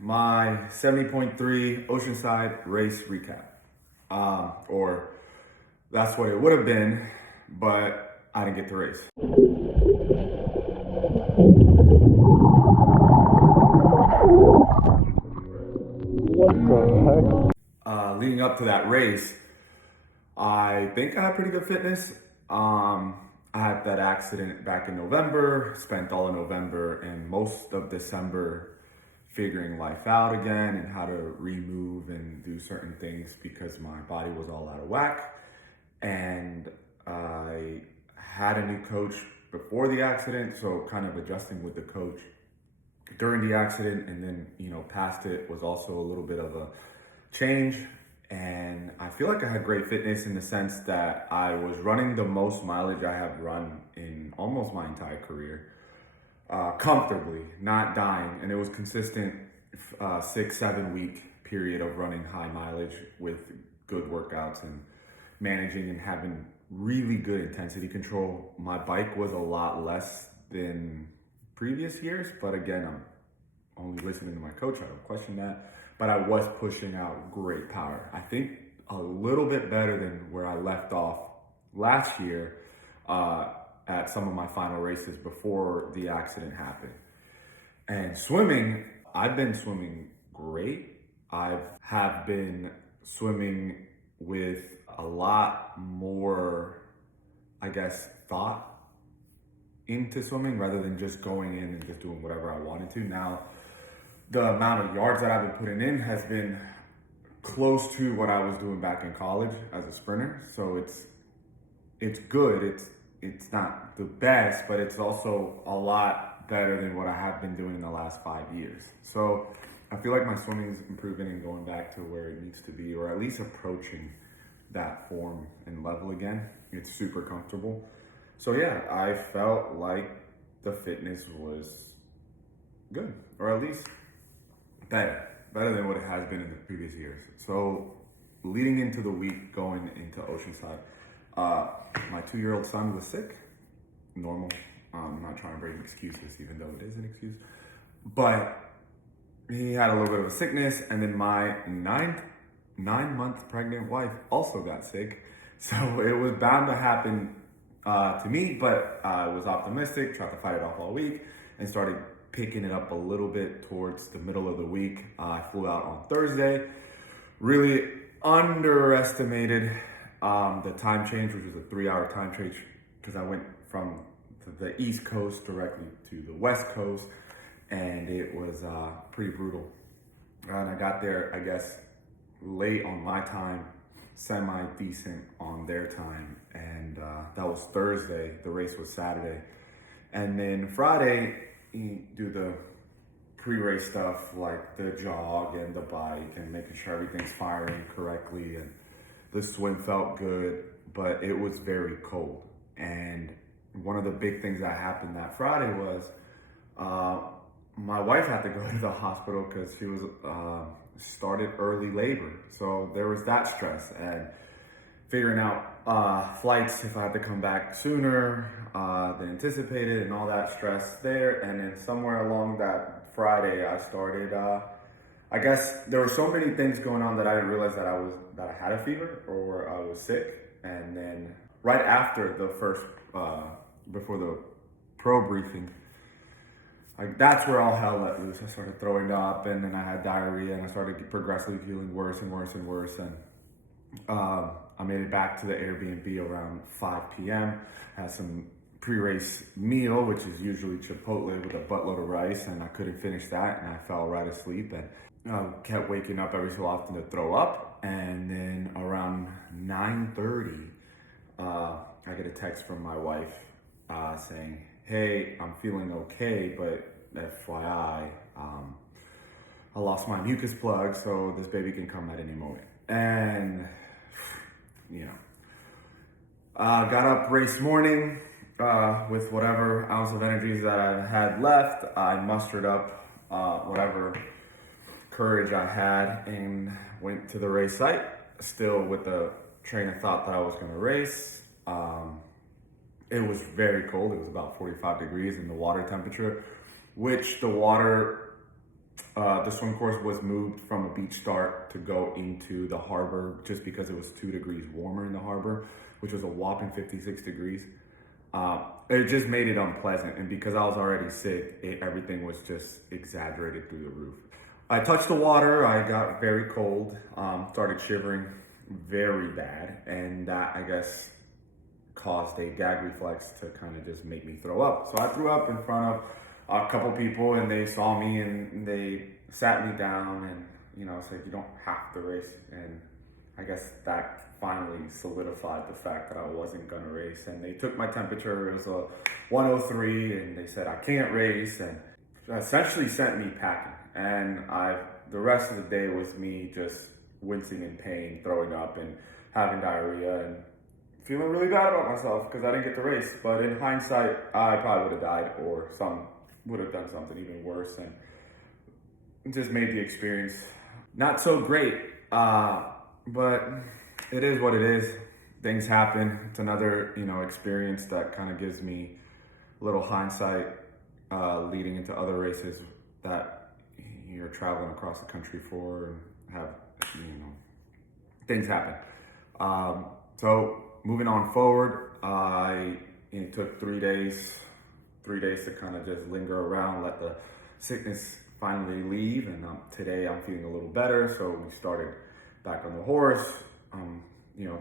my 70.3 Oceanside race recap. Or that's what it would have been, but I didn't get to race. What the heck? Leading up to that race, I think I had pretty good fitness. I had that accident back in November, spent all of November and most of December figuring life out again and how to remove and do certain things because my body was all out of whack. And I had a new coach before the accident, so kind of adjusting with the coach during the accident, and then, past it was also a little bit of a change. And I feel like I had great fitness in the sense that I was running the most mileage I have run in almost my entire career, comfortably, not dying. And it was consistent 6-7 week period of running high mileage with good workouts and managing and having really good intensity control. My bike was a lot less than previous years, but again, I'm only listening to my coach, I don't question that. But I was pushing out great power. I think a little bit better than where I left off last year at some of my final races before the accident happened. And swimming, I've been swimming great. I have been swimming with a lot more, thought into swimming rather than just going in and just doing whatever I wanted to. Now, the amount of yards that I've been putting in has been close to what I was doing back in college as a sprinter. So it's good. It's not the best, but it's also a lot better than what I have been doing in the last 5 years. So I feel like my swimming is improving and going back to where it needs to be, or at least approaching that form and level again. It's super comfortable. So yeah, I felt like the fitness was good, or at least better than what it has been in the previous years. So leading into the week, going into Oceanside, my 2-year-old son was sick. Normal. I'm not trying to bring excuses, even though it is an excuse. But he had a little bit of a sickness, and then my 9-month pregnant wife also got sick. So it was bound to happen to me, but I was optimistic, tried to fight it off all week, and started picking it up a little bit towards the middle of the week. I flew out on Thursday. Really underestimated the time change, which was a 3-hour time change, because I went from the East Coast directly to the West Coast, and it was pretty brutal. And I got there, late on my time, semi-decent on their time, and that was Thursday. The race was Saturday. And then Friday, you do the pre-race stuff like the jog and the bike and making sure everything's firing correctly, and the swim felt good, but it was very cold. And one of the big things that happened that Friday was my wife had to go to the hospital because she was started early labor. So there was that stress and figuring out flights if I had to come back sooner than anticipated and all that stress there. And then somewhere along that Friday, I started, there were so many things going on that I didn't realize that I had a fever or I was sick. And then right after the first, before the pro briefing, that's where all hell let loose. I started throwing up, and then I had diarrhea, and I started progressively feeling worse and worse and worse. And I made it back to the Airbnb around 5 p.m. Had some pre-race meal, which is usually Chipotle with a buttload of rice, and I couldn't finish that, and I fell right asleep. And I kept waking up every so often to throw up. And then around 9:30, I get a text from my wife saying, "Hey, I'm feeling okay, but FYI, I lost my mucus plug, so this baby can come at any moment." And, got up race morning with whatever ounce of energies that I had left. I mustered up whatever courage I had and went to the race site, still with the train of thought that I was going to race. It was very cold. It was about 45 degrees in the water temperature, which the water The swim course was moved from a beach start to go into the harbor just because it was 2 degrees warmer in the harbor, which was a whopping 56 degrees. It just made it unpleasant. And because I was already sick, everything was just exaggerated through the roof. I touched the water, I got very cold, started shivering very bad. And that, I guess, caused a gag reflex to kind of just make me throw up. So I threw up in front of a couple people, and they saw me and they sat me down and, said, you don't have to race. And I guess that finally solidified the fact that I wasn't gonna race. And they took my temperature, it was a 103, and they said I can't race, and essentially sent me packing. And the rest of the day was me just wincing in pain, throwing up and having diarrhea and feeling really bad about myself because I didn't get to race. But in hindsight, I probably would have died, or would have done something even worse, and it just made the experience not so great. But it is what it is. Things happen. It's another, experience that kind of gives me a little hindsight leading into other races that you're traveling across the country for, and have, things happen. So moving on forward, it took 3 days to kind of just linger around, let the sickness finally leave. And today I'm feeling a little better. So we started back on the horse,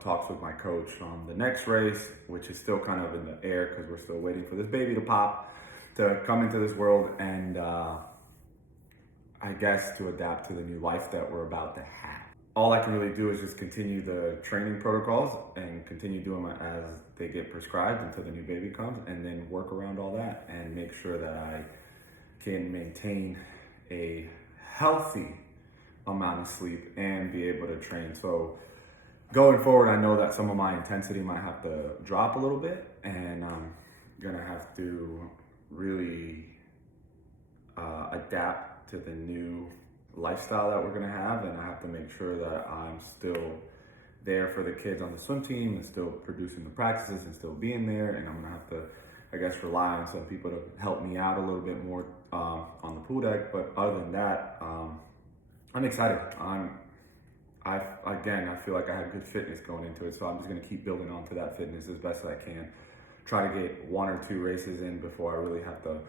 talks with my coach on the next race, which is still kind of in the air because we're still waiting for this baby to pop, to come into this world, and I guess to adapt to the new life that we're about to have. All I can really do is just continue the training protocols and continue doing them as they get prescribed until the new baby comes, and then work around all that and make sure that I can maintain a healthy amount of sleep and be able to train. So going forward, I know that some of my intensity might have to drop a little bit, and I'm gonna have to really adapt to the new lifestyle that we're gonna have, and I have to make sure that I'm still there for the kids on the swim team and still producing the practices and still being there. And I'm gonna have to, I guess, rely on some people to help me out a little bit more on the pool deck. But other than that, I'm excited. I feel like I had good fitness going into it, so I'm just gonna keep building onto that fitness as best as I can. Try to get 1 or 2 races in before I really have to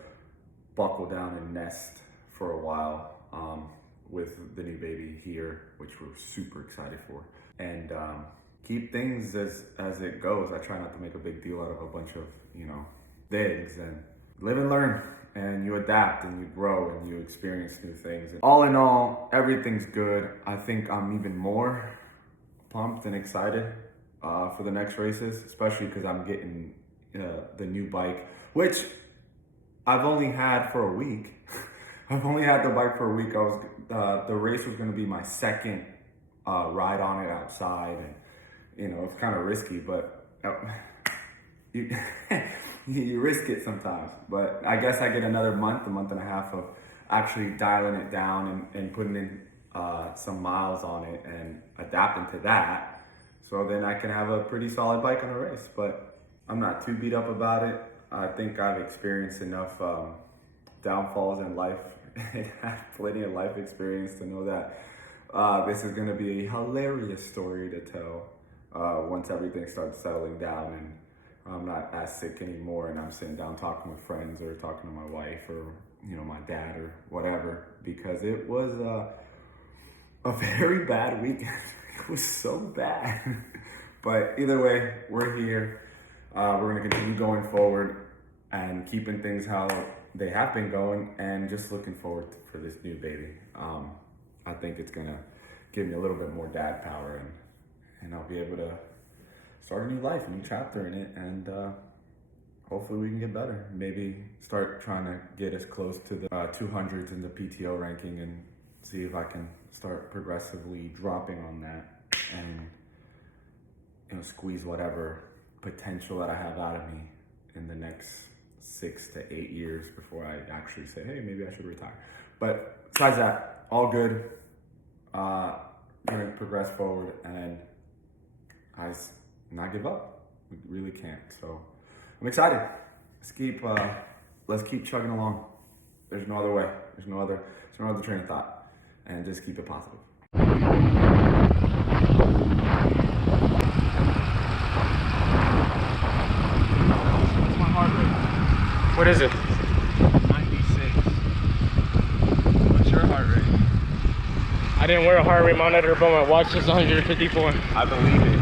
buckle down and nest for a while with the new baby here, which we're super excited for. And keep things as it goes. I try not to make a big deal out of a bunch of, things, and live and learn, and you adapt and you grow and you experience new things. And all in all, everything's good. I think I'm even more pumped and excited for the next races, especially because I'm getting the new bike, which I've only had for a week. I've only had the bike for a week. The race was going to be my second ride on it outside, and it's kind of risky, but you risk it sometimes. But I guess I get another month and a half of actually dialing it down and putting in some miles on it and adapting to that, so then I can have a pretty solid bike on a race. But I'm not too beat up about it. I think I've experienced enough downfalls in life and have plenty of life experience to know that this is going to be a hilarious story to tell once everything starts settling down and I'm not as sick anymore, and I'm sitting down talking with friends or talking to my wife or my dad or whatever, because it was a very bad weekend. It was so bad. But either way, we're here. We're going to continue going forward and keeping things how they have been going, and just looking forward for this new baby. I think it's going to give me a little bit more dad power, and I'll be able to start a new life, a new chapter in it, and hopefully we can get better. Maybe start trying to get as close to the 200s in the PTO ranking, and see if I can start progressively dropping on that, and squeeze whatever potential that I have out of me in the next 6 to 8 years before I actually say, hey, maybe I should retire. But besides that, all good. Gonna progress forward, and not give up. We really can't. So I'm excited. Let's keep chugging along. There's no other way. There's no other train of thought. And just keep it positive. My heart rate. What is it? 96. What's your heart rate? I didn't wear a heart rate monitor, but my watch is 154. I believe it.